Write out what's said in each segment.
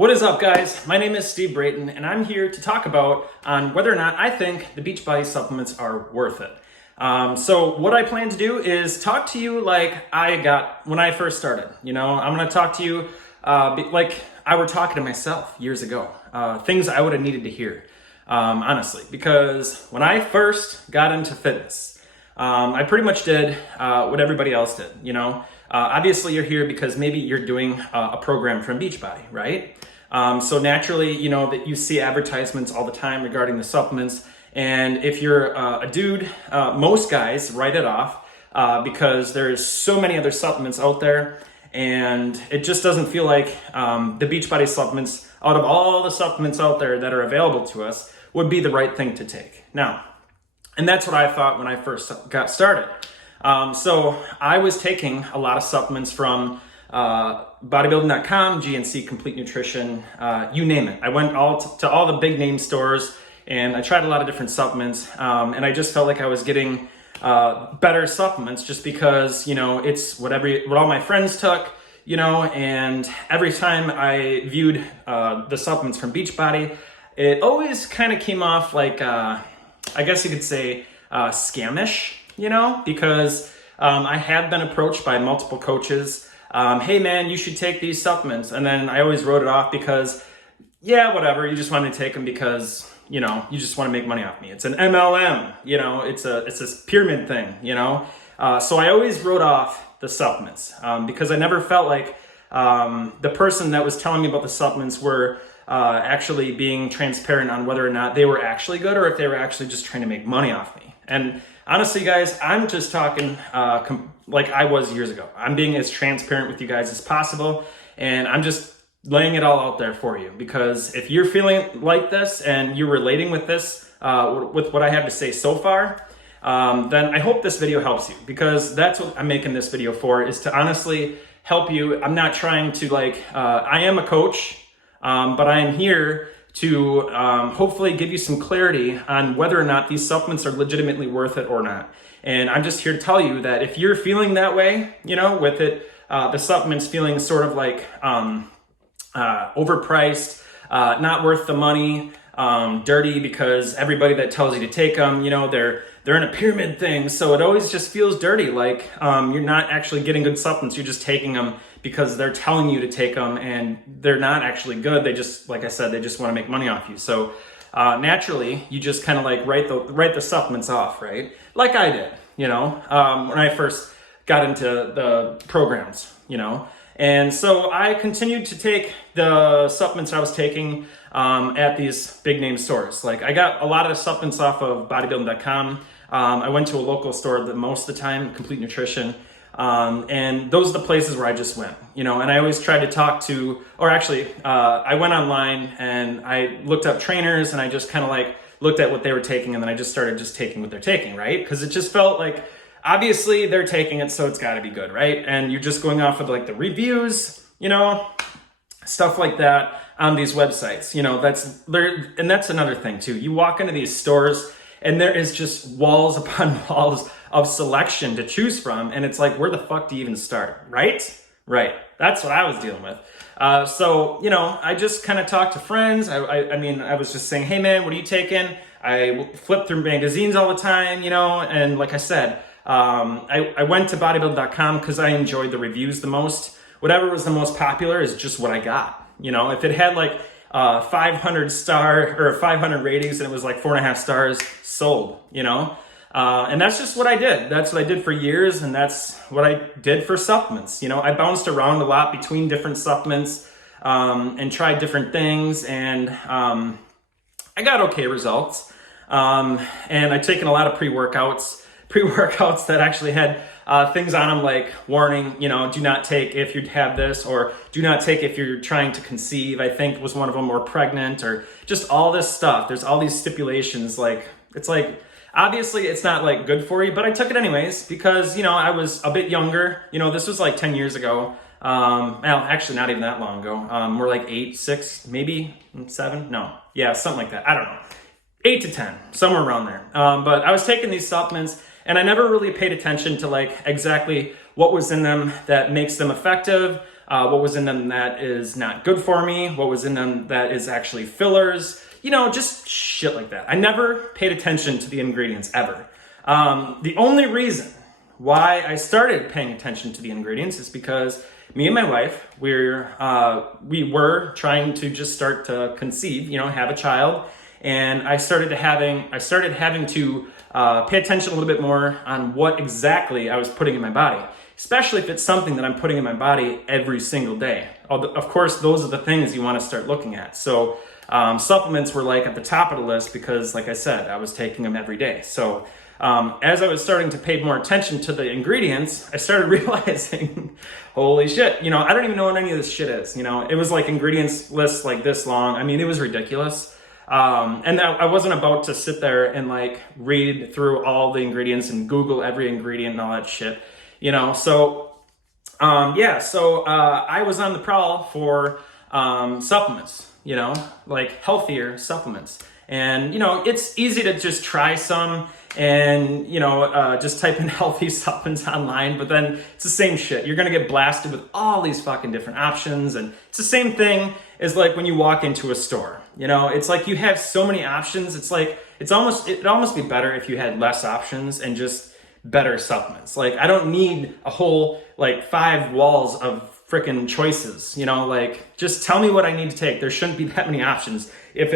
What is up, guys? My name is Steve Brayton, and I'm here to talk about on whether or not I think the Beachbody supplements are worth it. So what I plan to do is talk to you like I got when I first started. I'm going to talk to you like I were talking to myself years ago. Things I would have needed to hear, honestly, because when I first got into fitness, I pretty much did what everybody else did. Obviously you're here because maybe you're doing a program from Beachbody, right? So naturally, that you see advertisements all the time regarding the supplements. And if you're a dude, most guys write it off because there's so many other supplements out there. And it just doesn't feel like the Beachbody supplements, out of all the supplements out there that are available to us, would be the right thing to take. Now, and that's what I thought when I first got started. So I was taking a lot of supplements from bodybuilding.com, GNC, Complete Nutrition, you name it. I went to all the big name stores and I tried a lot of different supplements. And I just felt like I was getting better supplements just because, it's what all my friends took, and every time I viewed the supplements from Beachbody, it always kind of came off like, I guess you could say scamish, because I have been approached by multiple coaches. Hey man, you should take these supplements. And then I always wrote it off because, yeah, whatever. You just want to take them because, you just want to make money off me. It's an MLM, it's a pyramid thing, So I always wrote off the supplements because I never felt like the person that was telling me about the supplements were actually being transparent on whether or not they were actually good or if they were actually just trying to make money off me. And honestly, guys, I'm just talking like I was years ago. I'm being as transparent with you guys as possible, and I'm just laying it all out there for you. Because if you're feeling like this and you're relating with this, with what I have to say so far, then I hope this video helps you. Because that's what I'm making this video for, is to honestly help you. I'm not trying to I am a coach, but I am here to hopefully give you some clarity on whether or not these supplements are legitimately worth it or not. And I'm just here to tell you that if you're feeling that way, with it, the supplements feeling sort of like overpriced, not worth the money, dirty because everybody that tells you to take them, they're in a pyramid thing. So it always just feels dirty. Like you're not actually getting good supplements. You're just taking them because they're telling you to take them and they're not actually good. They just, like I said, they just want to make money off you. So naturally you just kind of like write the supplements off, right? Like I did, when I first got into the programs, And so I continued to take the supplements I was taking at these big name stores. Like I got a lot of the supplements off of bodybuilding.com. I went to a local store most of the time, Complete Nutrition. And those are the places where I just went, and I always tried to talk to, or actually, I went online and I looked up trainers and I just kind of looked at what they were taking. And then I just started just taking what they're taking, right? Because it just felt like, obviously they're taking it, so it's gotta be good, right? And you're just going off of the reviews, stuff like that on these websites, and that's another thing too. You walk into these stores and there is just walls upon walls of selection to choose from. And it's like, where the fuck do you even start? Right? That's what I was dealing with. So, I just kind of talked to friends. I was just saying, hey man, what are you taking? I flip through magazines all the time, and like I said, I went to bodybuilding.com because I enjoyed the reviews the most. Whatever was the most popular is just what I got. If it had 500 ratings and it was 4.5 stars, sold, and that's just what I did. That's what I did for years, and that's what I did for supplements. I bounced around a lot between different supplements and tried different things, and I got okay results. And I've taken a lot of pre-workouts that actually had things on them like warning, do not take if you have this, or do not take if you're trying to conceive, I think was one of them, or pregnant, or just all this stuff. There's all these stipulations. Obviously it's not good for you, but I took it anyways because, I was a bit younger. This was 10 years ago. Well, actually not even that long ago. More 8, 6, maybe 7. No. Yeah, something like that. I don't know. 8 to 10, somewhere around there. But I was taking these supplements and I never really paid attention to exactly what was in them that makes them effective, what was in them that is not good for me, what was in them that is actually fillers, just shit like that. I never paid attention to the ingredients ever. The only reason why I started paying attention to the ingredients is because me and my wife, we were trying to just start to conceive, have a child. And I started having to pay attention a little bit more on what exactly I was putting in my body, especially if it's something that I'm putting in my body every single day. Of course, those are the things you want to start looking at. So supplements were like at the top of the list because, like I said, I was taking them every day. So as I was starting to pay more attention to the ingredients, I started realizing, holy shit, I don't even know what any of this shit is. It was like ingredients lists like this long. I mean, it was ridiculous. And I wasn't about to sit there and like read through all the ingredients and Google every ingredient and all that shit, So I was on the prowl for supplements, like healthier supplements. And, it's easy to just try some and, just type in healthy supplements online, but then it's the same shit. You're going to get blasted with all these fucking different options. And it's the same thing as like when you walk into a store, it's like you have so many options. It's like, it'd almost be better if you had less options and just better supplements. Like I don't need a whole like 5 walls of freaking choices, like just tell me what I need to take. There shouldn't be that many options. If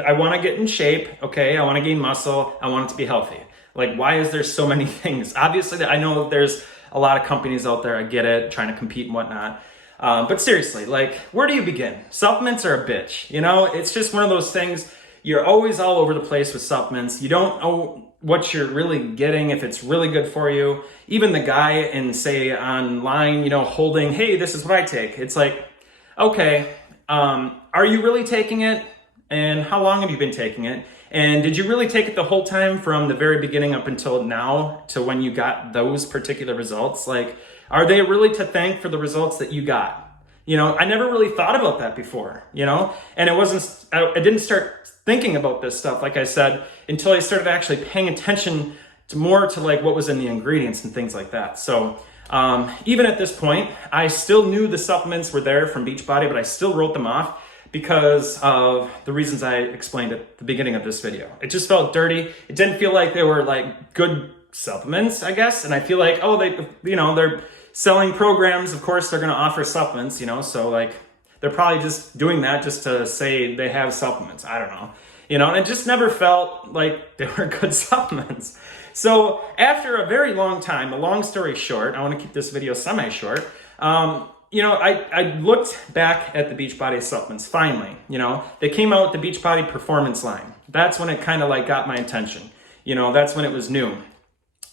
I want to get in shape, okay, I want to gain muscle, I want it to be healthy. Like, why is there so many things? Obviously, I know there's a lot of companies out there, I get it, trying to compete and whatnot. But seriously, like, where do you begin? Supplements are a bitch, It's just one of those things, you're always all over the place with supplements. You don't know what you're really getting, if it's really good for you. Even the guy in, say, online, holding, hey, this is what I take. It's like, okay, are you really taking it? And how long have you been taking it? And did you really take it the whole time from the very beginning up until now to when you got those particular results? Like, are they really to thank for the results that you got? I never really thought about that before, and I didn't start thinking about this stuff, like I said, until I started actually paying attention more to like what was in the ingredients and things like that. So even at this point, I still knew the supplements were there from Beachbody, but I still wrote them off because of the reasons I explained at the beginning of this video. It just felt dirty. It didn't feel like they were like good supplements, I guess. And I feel like, they're selling programs. Of course, they're going to offer supplements, so like they're probably just doing that just to say they have supplements. I don't know, and it just never felt like they were good supplements. So after a very long time, a long story short, I want to keep this video semi-short. I looked back at the Beachbody supplements finally. They came out with the Beachbody Performance line. That's when it kind of like got my attention. That's when it was new.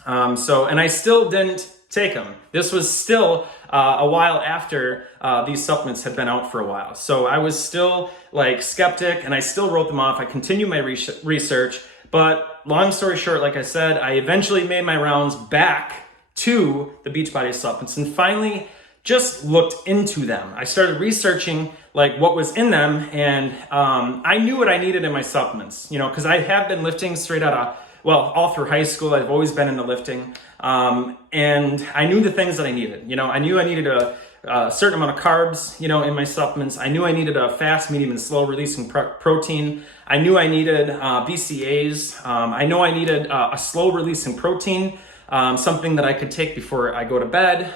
And I still didn't take them. This was still a while after these supplements had been out for a while. So I was still like skeptic and I still wrote them off. I continued my research, but long story short, like I said, I eventually made my rounds back to the Beachbody supplements and finally just looked into them. I started researching like what was in them, and I knew what I needed in my supplements, because I have been lifting straight out of, all through high school. I've always been into lifting, and I knew the things that I needed. I knew I needed a certain amount of carbs, in my supplements. I knew I needed a fast, medium, and slow releasing protein. I knew I needed BCAAs. I know I needed a slow releasing protein, something that I could take before I go to bed.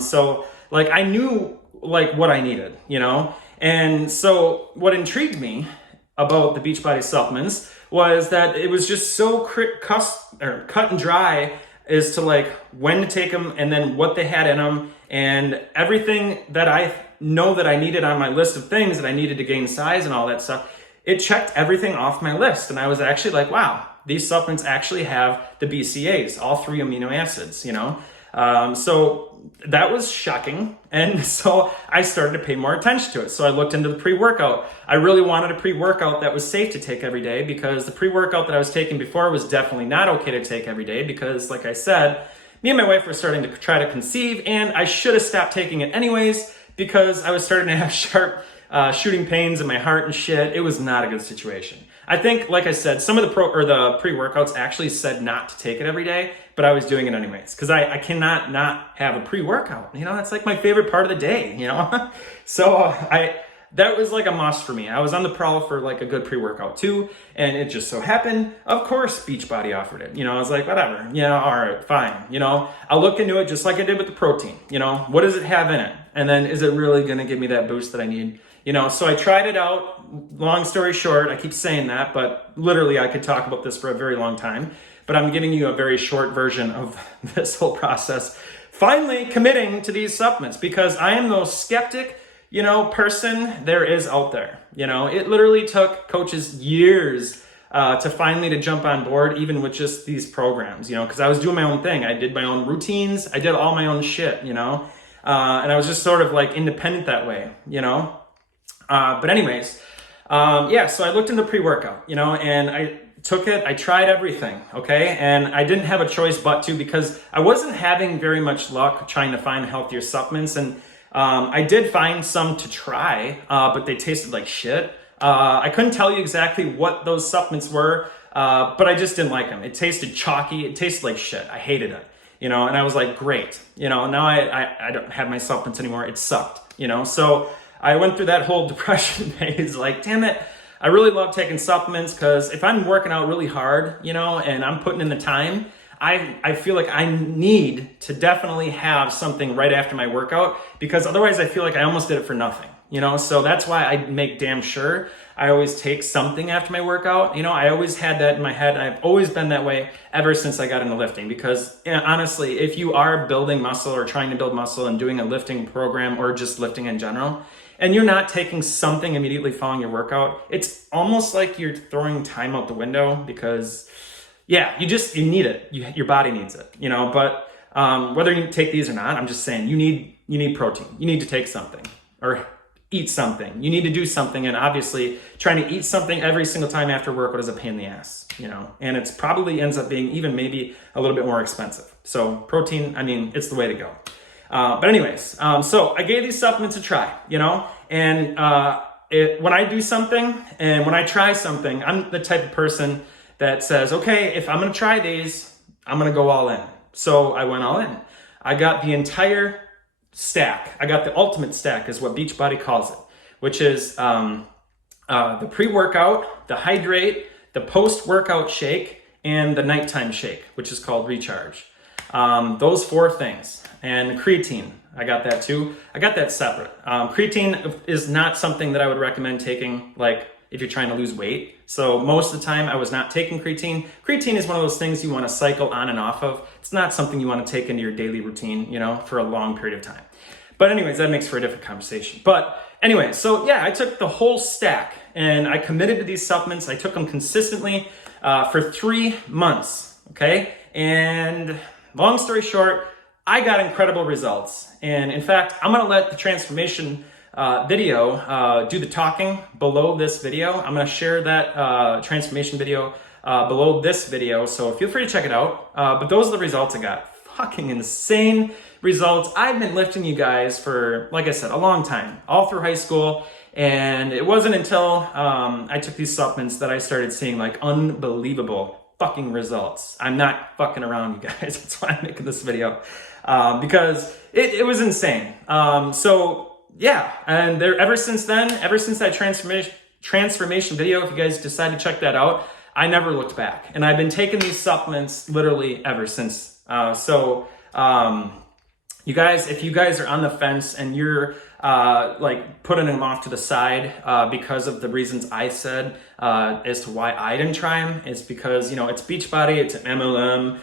So like I knew like what I needed, And so what intrigued me about the Beachbody supplements was that it was just so cut and dry as to like when to take them and then what they had in them and everything that I know that I needed on my list of things that I needed to gain size and all that stuff. It checked everything off my list. And I was actually like, wow, these supplements actually have the BCAAs, all 3 amino acids, So that was shocking. And so I started to pay more attention to it. So I looked into the pre-workout. I really wanted a pre-workout that was safe to take every day because the pre-workout that I was taking before was definitely not okay to take every day because, like I said, me and my wife were starting to try to conceive and I should have stopped taking it anyways because I was starting to have sharp shooting pains in my heart and shit. It was not a good situation. I think, like I said, some of the pre-workouts actually said not to take it every day, but I was doing it anyways because I cannot not have a pre-workout. That's like my favorite part of the day, So that was like a must for me. I was on the prowl for like a good pre-workout too, and it just so happened, of course, Beachbody offered it. I was like, whatever, all right, fine. I'll look into it just like I did with the protein. What does it have in it? And then is it really going to give me that boost that I need? So I tried it out. Long story short, I keep saying that, but literally I could talk about this for a very long time, but I'm giving you a very short version of this whole process. Finally committing to these supplements because I am the most skeptic person there is out there. It literally took coaches years to finally to jump on board, even with just these programs, because I was doing my own thing. I did my own routines. I did all my own shit, and I was just sort of like independent that way, but anyways, so I looked into pre-workout, and I took it, I tried everything, okay? And I didn't have a choice but to because I wasn't having very much luck trying to find healthier supplements. And I did find some to try, but they tasted like shit. I couldn't tell you exactly what those supplements were, but I just didn't like them. It tasted chalky. It tasted like shit. I hated it, and I was like, great. Now I don't have my supplements anymore. It sucked, So I went through that whole depression phase, like, damn it. I really love taking supplements because if I'm working out really hard, and I'm putting in the time, I feel like I need to definitely have something right after my workout because otherwise I feel like I almost did it for nothing, So that's why I make damn sure I always take something after my workout. I always had that in my head. And I've always been that way ever since I got into lifting because honestly, if you are building muscle or trying to build muscle and doing a lifting program or just lifting in general, and you're not taking something immediately following your workout, it's almost like you're throwing time out the window because you need it. Your body needs it, but whether you take these or not, I'm just saying you need protein. You need to take something or eat something. You need to do something. And obviously trying to eat something every single time after workout is a pain in the ass, and it's probably ends up being even maybe a little bit more expensive. So protein, it's the way to go. But anyways, so I gave these supplements a try, and when I do something and when I try something, I'm the type of person that says, okay, if I'm going to try these, I'm going to go all in. So I went all in. I got the entire stack. I got the ultimate stack is what Beachbody calls it, which is the pre-workout, the hydrate, the post-workout shake, and the nighttime shake, which is called recharge. Those 4 things. And creatine, I got that too. I got that separate. Creatine is not something that I would recommend taking like if you're trying to lose weight. So most of the time I was not taking creatine. Creatine is one of those things you want to cycle on and off of. It's not something you want to take into your daily routine, for a long period of time. But anyways, that makes for a different conversation. But anyway, so yeah, I took the whole stack and I committed to these supplements. I took them consistently for 3 months, okay? And long story short, I got incredible results. And in fact, I'm gonna let the transformation video do the talking below this video. I'm gonna share that transformation video below this video, so feel free to check it out. But those are the results I got. Fucking insane results. I've been lifting you guys for, like I said, a long time, all through high school. And it wasn't until I took these supplements that I started seeing like unbelievable fucking results. I'm not fucking around, you guys. That's why I'm making this video. Because it was insane. So yeah, and there ever since then, ever since that transformation video, if you guys decide to check that out, I never looked back. And I've been taking these supplements literally ever since. You guys, if you guys are on the fence and you're like putting them off to the side because of the reasons I said as to why I didn't try them, it's because, it's Beachbody, it's an MLM,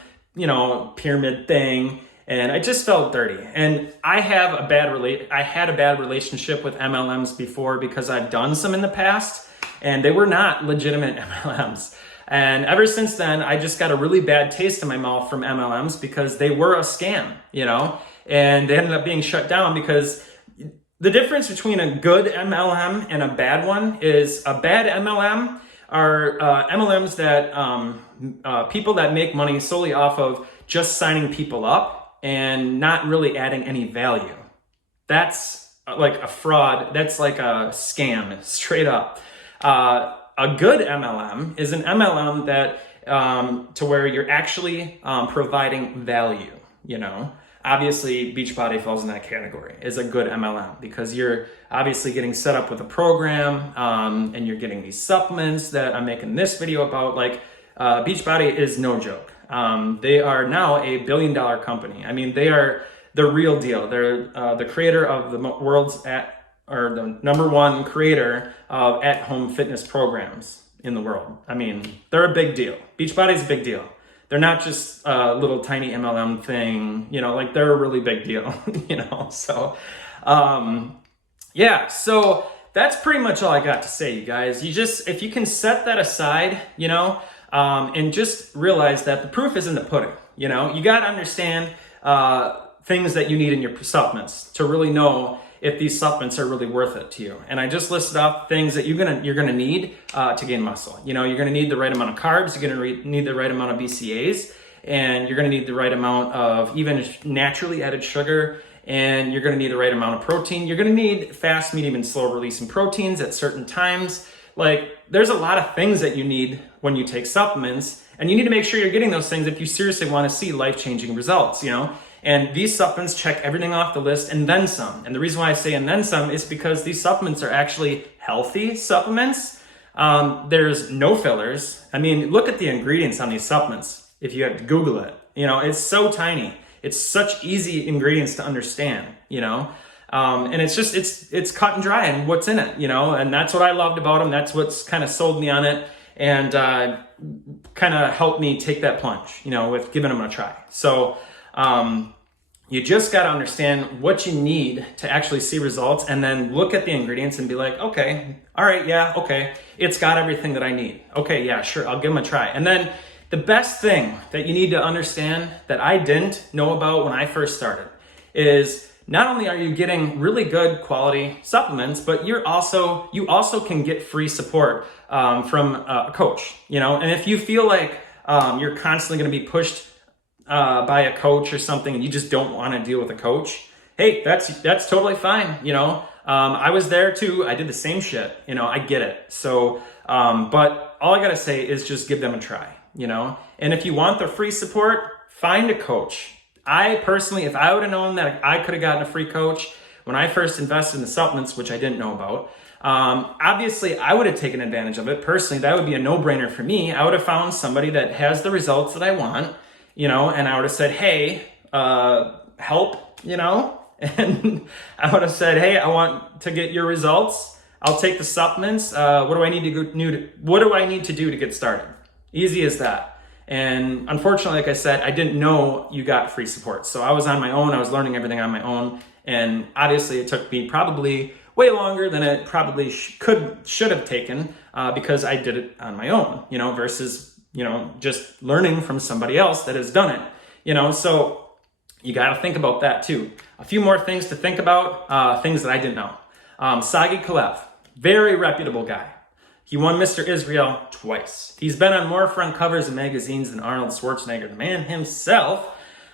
pyramid thing. And I just felt dirty. And I had a bad relationship with MLMs before because I've done some in the past and they were not legitimate MLMs. And ever since then, I just got a really bad taste in my mouth from MLMs because they were a scam, and they ended up being shut down because the difference between a good MLM and a bad one is a bad MLM are MLMs that people that make money solely off of just signing people up and not really adding any value. That's like a fraud. That's like a scam, straight up. A good MLM is an MLM that to where you're actually providing value, Obviously, Beachbody falls in that category, is a good MLM, because you're obviously getting set up with a program, and you're getting these supplements that I'm making this video about. Like, Beachbody is no joke. They are now a $1 billion company. I mean, they are the real deal. They're the creator of the the number one creator of at-home fitness programs in the world. I mean, they're a big deal. Beachbody's a big deal. They're not just a little tiny MLM thing, like they're a really big deal, So, so that's pretty much all I got to say, you guys. If you can set that aside, and just realize that the proof is in the pudding, you got to understand things that you need in your supplements to really know if these supplements are really worth it to you. And I just listed off things that you're gonna need to gain muscle. You're gonna need the right amount of carbs, you're gonna need the right amount of BCAAs, and you're gonna need the right amount of even naturally added sugar, and you're gonna need the right amount of protein. You're gonna need fast, medium, and slow releasing proteins at certain times. Like, there's a lot of things that you need when you take supplements, and you need to make sure you're getting those things if you seriously wanna see life-changing results, And these supplements check everything off the list and then some. And the reason why I say and then some is because these supplements are actually healthy supplements. There's no fillers. I mean, look at the ingredients on these supplements if you have to Google it. It's so tiny. It's such easy ingredients to understand, and it's cut and dry and what's in it, and that's what I loved about them. That's what's kind of sold me on it and kind of helped me take that plunge, with giving them a try. So, you just got to understand what you need to actually see results, and then look at the ingredients and be like, okay, all right, yeah, okay, it's got everything that I need. Okay, yeah, sure, I'll give them a try. And then the best thing that you need to understand that I didn't know about when I first started is not only are you getting really good quality supplements, but you also can get free support from a coach, and if you feel like you're constantly going to be pushed by a coach or something, and you just don't want to deal with a coach, hey, that's totally fine. I was there too. I did the same shit. I get it. So, but all I gotta say is just give them a try. And if you want the free support, find a coach. I personally, if I would have known that I could have gotten a free coach when I first invested in the supplements, which I didn't know about, obviously I would have taken advantage of it. Personally, that would be a no-brainer for me. I would have found somebody that has the results that I want. And I would have said, hey, help, and I would have said, hey, I want to get your results. I'll take the supplements. What do I need to do to get started? Easy as that. And unfortunately, like I said, I didn't know you got free support. So I was on my own. I was learning everything on my own. And obviously it took me probably way longer than it probably should have taken because I did it on my own, versus just learning from somebody else that has done it, so you got to think about that too. A few more things to think about, things that I didn't know. Sagi Kalev, very reputable guy. He won Mr. Israel twice. He's been on more front covers of magazines than Arnold Schwarzenegger, the man himself,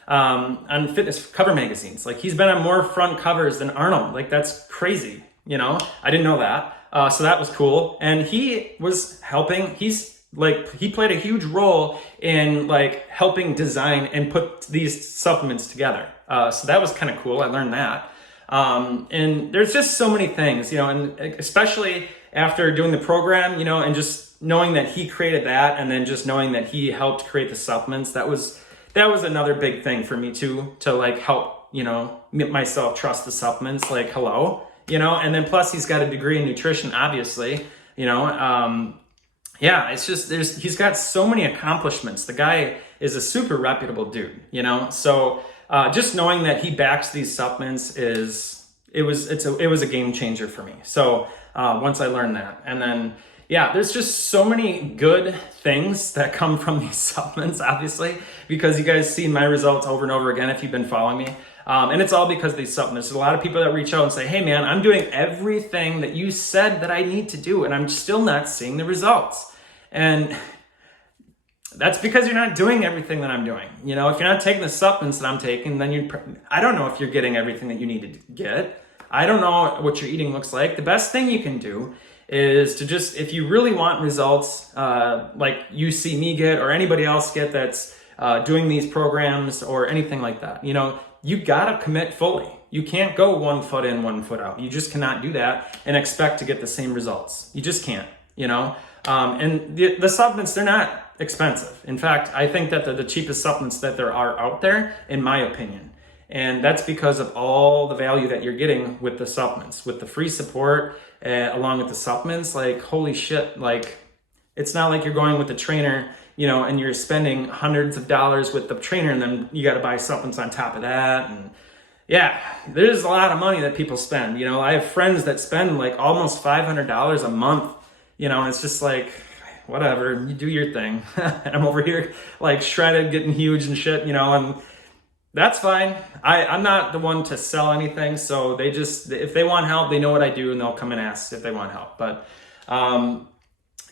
on fitness cover magazines. Like, he's been on more front covers than Arnold. Like, that's crazy, I didn't know that. So that was cool. And he was helping, he played a huge role in helping design and put these supplements together. So that was kind of cool. I learned that. And there's just so many things, and especially after doing the program, and just knowing that he created that, and then just knowing that he helped create the supplements, that was another big thing for me too, to help, myself trust the supplements, hello, and then plus he's got a degree in nutrition, obviously, yeah, it's just, he's got so many accomplishments. The guy is a super reputable dude, so just knowing that he backs these supplements it was a game changer for me. So once I learned that, and then yeah, there's just so many good things that come from these supplements, obviously, because you guys see my results over and over again if you've been following me. And it's all because of these supplements. There's a lot of people that reach out and say, hey man, I'm doing everything that you said that I need to do, and I'm still not seeing the results. And that's because you're not doing everything that I'm doing. If you're not taking the supplements that I'm taking, then I don't know if you're getting everything that you need to get. I don't know what your eating looks like. The best thing you can do is to just, if you really want results, like you see me get or anybody else get that's doing these programs or anything like that, you gotta commit fully. You can't go 1 foot in, 1 foot out. You just cannot do that and expect to get the same results. You just can't, and the supplements, they're not expensive. In fact, I think that they're the cheapest supplements that there are out there, in my opinion. And that's because of all the value that you're getting with the supplements, with the free support, along with the supplements. Like, holy shit, like, it's not like you're going with the trainer, and you're spending hundreds of dollars with the trainer, and then you got to buy supplements on top of that. And yeah, there's a lot of money that people spend. I have friends that spend like almost $500 a month, and it's just like, whatever, you do your thing. And I'm over here like shredded, getting huge and shit, and that's fine. I'm not the one to sell anything. So they just, if they want help, they know what I do and they'll come and ask if they want help. But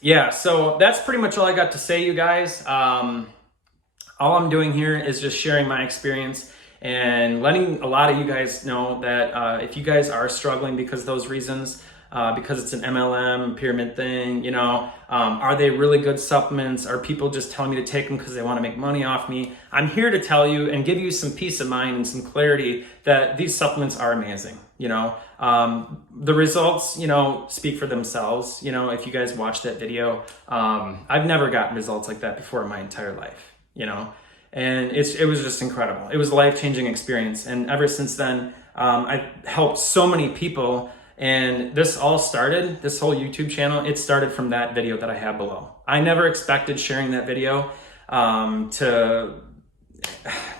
yeah, so that's pretty much all I got to say, you guys. All I'm doing here is just sharing my experience and letting a lot of you guys know that if you guys are struggling because of those reasons, because it's an MLM pyramid thing, are they really good supplements? Are people just telling me to take them because they want to make money off me? I'm here to tell you and give you some peace of mind and some clarity that these supplements are amazing. The results, speak for themselves. If you guys watch that video, I've never gotten results like that before in my entire life, and it was just incredible. It was a life-changing experience. And ever since then, I've helped so many people. And this all started, this whole YouTube channel, it started from that video that I have below. I never expected sharing that video to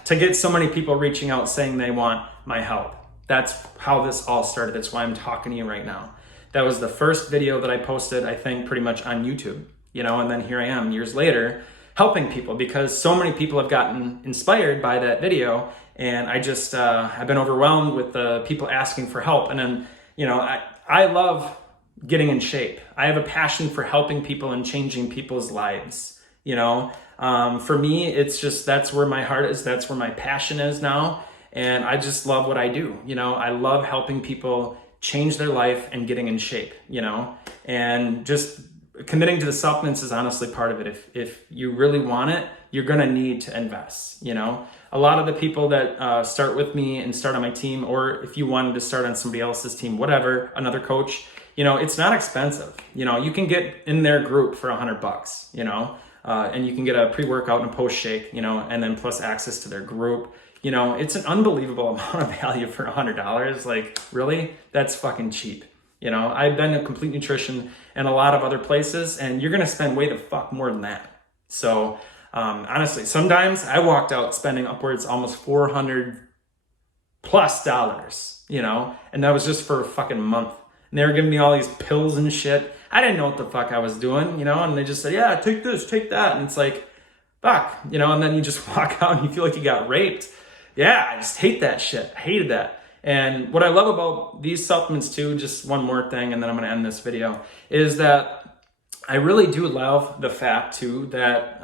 get so many people reaching out saying they want my help. That's how this all started. That's why I'm talking to you right now. That was the first video that I posted, I think, pretty much on YouTube, and then here I am years later helping people because so many people have gotten inspired by that video. And I just, I've been overwhelmed with the people asking for help. And then, I love getting in shape. I have a passion for helping people and changing people's lives. For me, it's just, that's where my heart is. That's where my passion is now. And I just love what I do. I love helping people change their life and getting in shape, and just committing to the supplements is honestly part of it. If you really want it, you're going to need to invest, A lot of the people that start with me and start on my team, or if you wanted to start on somebody else's team, whatever, another coach, it's not expensive. You can get in their group for $100, and you can get a pre-workout and a post shake, and then plus access to their group. It's an unbelievable amount of value for $100. Like, really? That's fucking cheap. I've been to Complete Nutrition and a lot of other places, and you're going to spend way the fuck more than that. So, honestly, sometimes I walked out spending upwards almost $400+ dollars, and that was just for a fucking month. And they were giving me all these pills and shit. I didn't know what the fuck I was doing, and they just said, yeah, take this, take that. And it's like, fuck, and then you just walk out and you feel like you got raped. Yeah, I just hate that shit. I hated that. And what I love about these supplements too, just one more thing, and then I'm going to end this video, is that I really do love the fact too that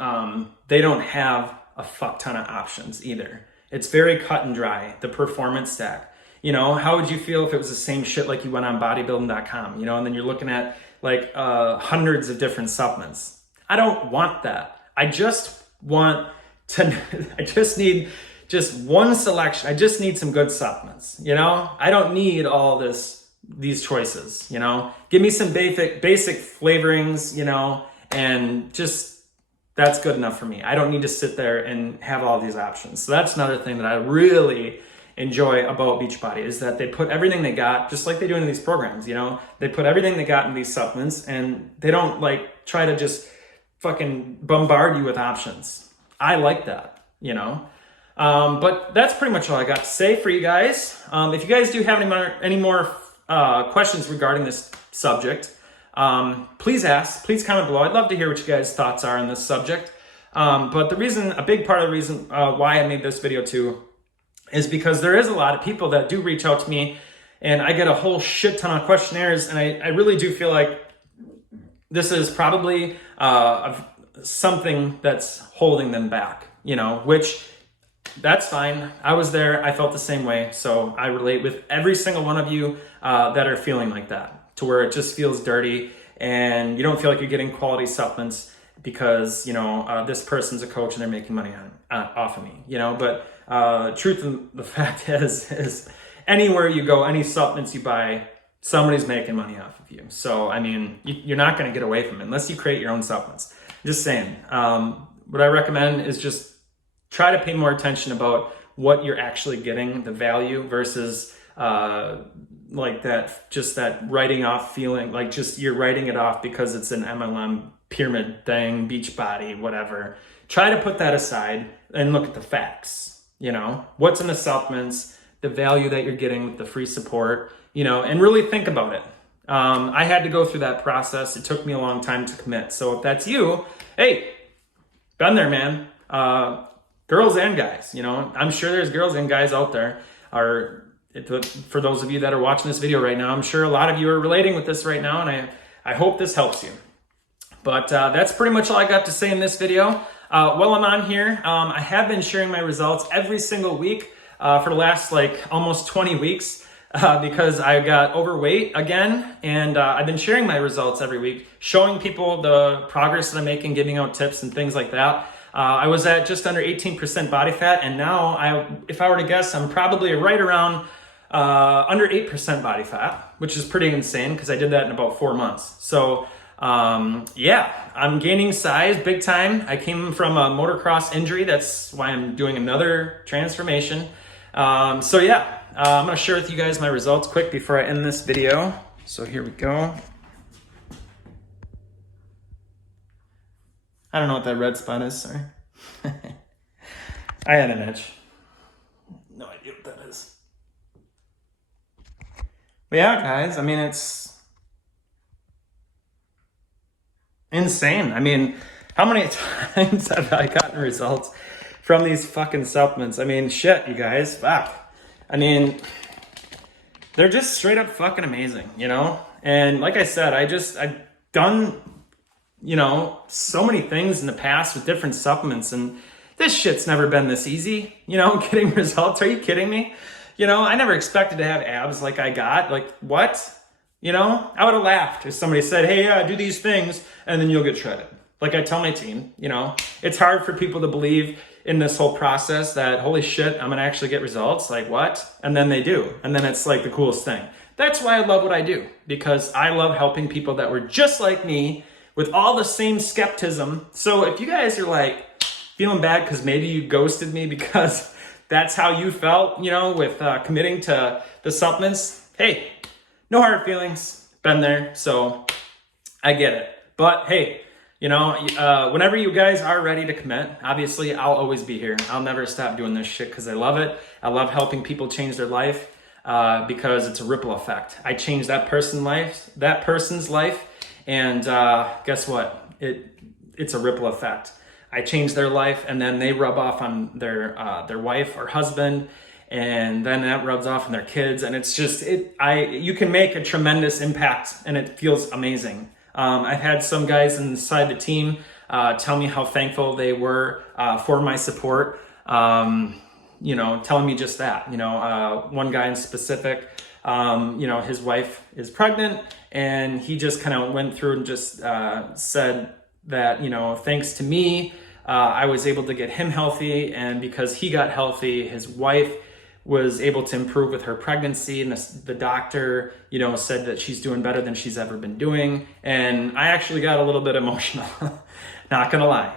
they don't have a fuck ton of options either. It's very cut and dry, the performance stack. How would you feel if it was the same shit like you went on bodybuilding.com, and then you're looking at like hundreds of different supplements? I don't want that. I just want to, I just need just one selection. I just need some good supplements, I don't need all these choices, give me some basic flavorings, and just, that's good enough for me. I don't need to sit there and have all these options. So that's another thing that I really enjoy about Beachbody, is that they put everything they got, just like they do in these programs, they put everything they got in these supplements, and they don't like try to just fucking bombard you with options. I like that, but that's pretty much all I got to say for you guys. If you guys do have any more questions regarding this subject, please ask, please comment below. I'd love to hear what you guys' thoughts are on this subject. But a big part of the reason why I made this video too is because there is a lot of people that do reach out to me, and I get a whole shit ton of questionnaires, and I really do feel like this is probably something that's holding them back, which that's fine. I was there. I felt the same way. So I relate with every single one of you that are feeling like that. to where it just feels dirty and you don't feel like you're getting quality supplements because, this person's a coach and they're making money off of me, but truth of the fact is anywhere you go, any supplements you buy, somebody's making money off of you. So, I mean, you're not going to get away from it unless you create your own supplements. Just saying. What I recommend is just try to pay more attention about what you're actually getting, the value, versus like that writing off feeling, like just you're writing it off because it's an MLM pyramid thing, Beachbody, whatever. Try to put that aside and look at the facts, what's in the supplements, the value that you're getting with the free support, and really think about it. I had to go through that process. It took me a long time to commit. So if that's you, hey, been there, man. Girls and guys, I'm sure there's girls and guys out there for those of you that are watching this video right now, I'm sure a lot of you are relating with this right now, and I hope this helps you. But that's pretty much all I got to say in this video. While I'm on here, I have been sharing my results every single week for the last almost 20 weeks because I got overweight again, and I've been sharing my results every week, showing people the progress that I'm making, giving out tips and things like that. I was at just under 18% body fat, and now if I were to guess, I'm probably right around under 8% body fat, which is pretty insane because I did that in about 4 months. So yeah, I'm gaining size big time. I came from a motocross injury. That's why I'm doing another transformation. So yeah, I'm going to share with you guys my results quick before I end this video. So here we go. I don't know what that red spot is, sorry. I had an itch. No idea what that is. But yeah, guys, I mean, it's insane. I mean, how many times have I gotten results from these fucking supplements? I mean, shit, you guys, fuck. I mean, they're just straight up fucking amazing, And like I said, I've done, so many things in the past with different supplements, and this shit's never been this easy, getting results. Are you kidding me? I never expected to have abs like I got. Like, what? I would have laughed if somebody said, hey, do these things and then you'll get shredded. Like I tell my team, it's hard for people to believe in this whole process that, holy shit, I'm going to actually get results. Like, what? And then they do. And then it's like the coolest thing. That's why I love what I do, because I love helping people that were just like me with all the same skepticism. So if you guys are feeling bad because maybe you ghosted me because that's how you felt, with committing to the supplements, hey, no hard feelings, been there, so I get it. But hey, whenever you guys are ready to commit, obviously I'll always be here. I'll never stop doing this shit because I love it. I love helping people change their life because it's a ripple effect. I changed that person's life, and guess what? It's a ripple effect. I change their life, and then they rub off on their wife or husband, and then that rubs off on their kids, and it's just you can make a tremendous impact, and it feels amazing. I've had some guys inside the team tell me how thankful they were for my support. Telling me just that. One guy in specific, his wife is pregnant, and he just kind of went through and just said that, thanks to me, I was able to get him healthy, and because he got healthy, his wife was able to improve with her pregnancy, and the doctor, said that she's doing better than she's ever been doing. And I actually got a little bit emotional, not gonna lie.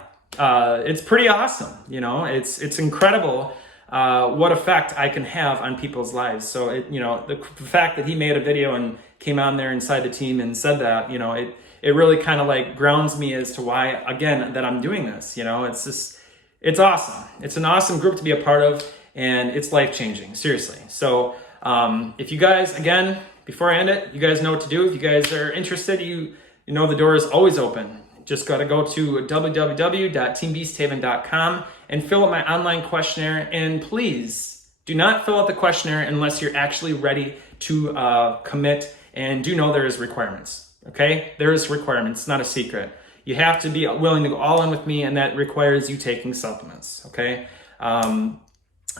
It's pretty awesome, it's incredible what effect I can have on people's lives. So the fact that he made a video and came on there inside the team and said that, it really kind of grounds me as to why, again, that I'm doing this. It's awesome. It's an awesome group to be a part of, and it's life-changing, seriously. So if you guys, again, before I end it, you guys know what to do. If you guys are interested, you know the door is always open. Just got to go to www.teambeasthaven.com and fill out my online questionnaire. And please do not fill out the questionnaire unless you're actually ready to commit, and do know there is requirements. Okay, there's requirements, not a secret. You have to be willing to go all in with me, and that requires you taking supplements. Okay,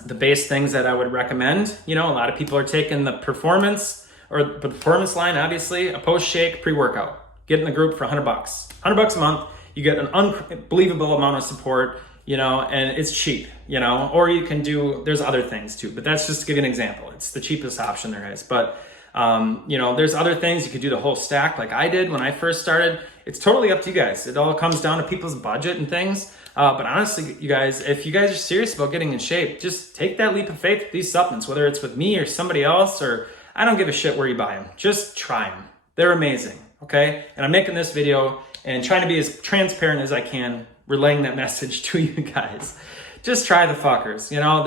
the base things that I would recommend, a lot of people are taking the performance or the performance line, obviously, a post shake pre-workout. Get in the group for $100. $100 a month. You get an unbelievable amount of support, you know, and it's cheap, you know, or you can do, there's other things too, but that's just to give you an example. It's the cheapest option there is. But, you know, there's other things. You could do the whole stack like I did when I first started. It's totally up to you guys. It all comes down to people's budget and things. But honestly, you guys, if you guys are serious about getting in shape, just take that leap of faith with these supplements, whether it's with me or somebody else, or I don't give a shit where you buy them. Just try them. They're amazing. Okay. And I'm making this video and trying to be as transparent as I can, relaying that message to you guys. Just try the fuckers. You know,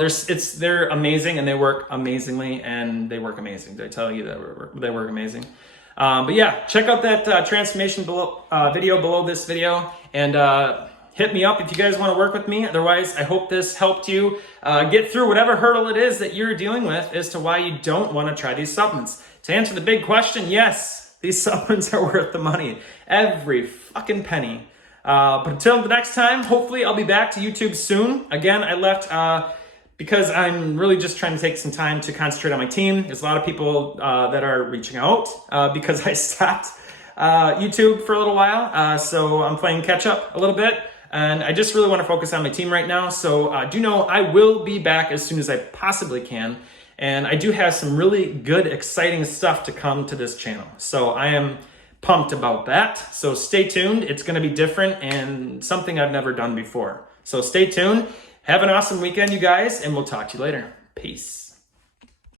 they're amazing and they work amazingly and they work amazing. Did I tell you that they work amazing? But yeah, check out that transformation video below this video and hit me up if you guys want to work with me. Otherwise, I hope this helped you get through whatever hurdle it is that you're dealing with as to why you don't want to try these supplements. To answer the big question, yes, these supplements are worth the money. Every fucking penny. But until the next time, hopefully I'll be back to YouTube soon. Again, I left because I'm really just trying to take some time to concentrate on my team. There's a lot of people that are reaching out because I stopped YouTube for a little while. So I'm playing catch up a little bit. And I just really want to focus on my team right now. So do know I will be back as soon as I possibly can. And I do have some really good, exciting stuff to come to this channel. So I am pumped about that. So stay tuned. It's going to be different and something I've never done before. So stay tuned. Have an awesome weekend, you guys, and we'll talk to you later. Peace.